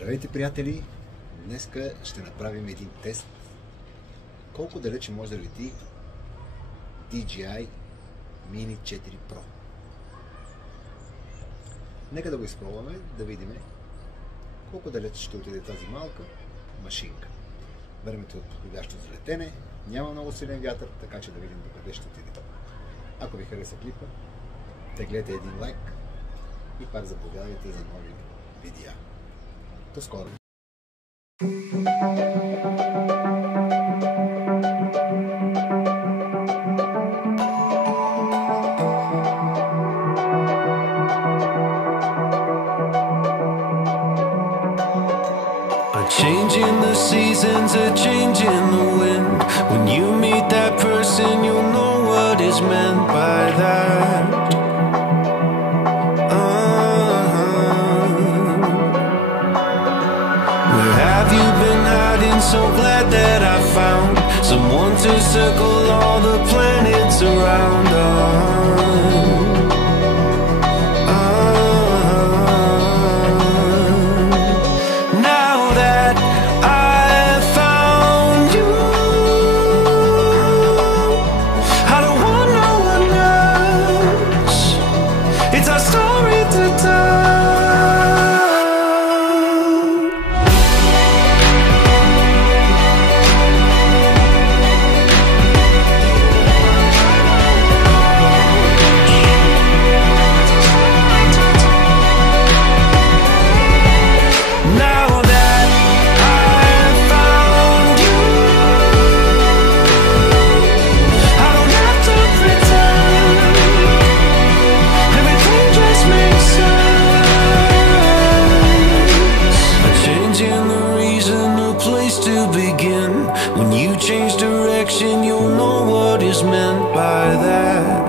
Здравейте, приятели! Днеска ще направим един тест. Колко далече може да лети DJI Mini 4 Pro. Нека да го изпробваме, да видим колко далече ще отиде тази малка машинка. Времето е подходящо за летене, няма много силен вятър, така че да видим докъде ще отиде. Ако ви хареса клипа, теглете един лайк и пак заповядайте за нови видеа. До скоро! Changing the seasons, a change in the wind. When you meet that person, you'll know what is meant by that. Where have you been hiding? So glad that I found someone to circle all the planets around. It's our story to tell. Now that I've found you, I don't have to pretend. Everything just makes sense. A change in the reason, a place to begin. When you change direction, you'll know what is meant by that.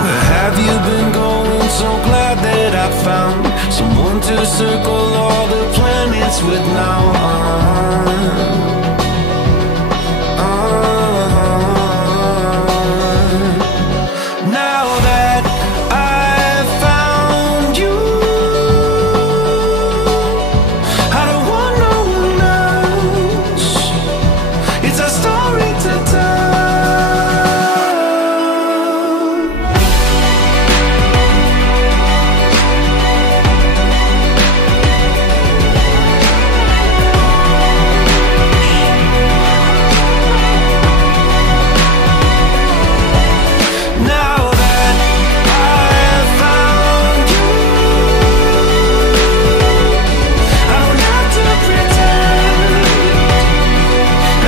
Where have you been going? So glad that I found someone to circle all the planets with now. Now that I've found you, I don't want no one else. It's a story to tell. Now that I've found you, I don't have to pretend.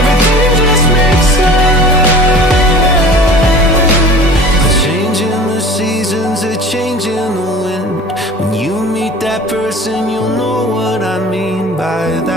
Everything just makes sense. A change in the seasons, a change in the wind. When you meet that person, you'll know what I mean by that.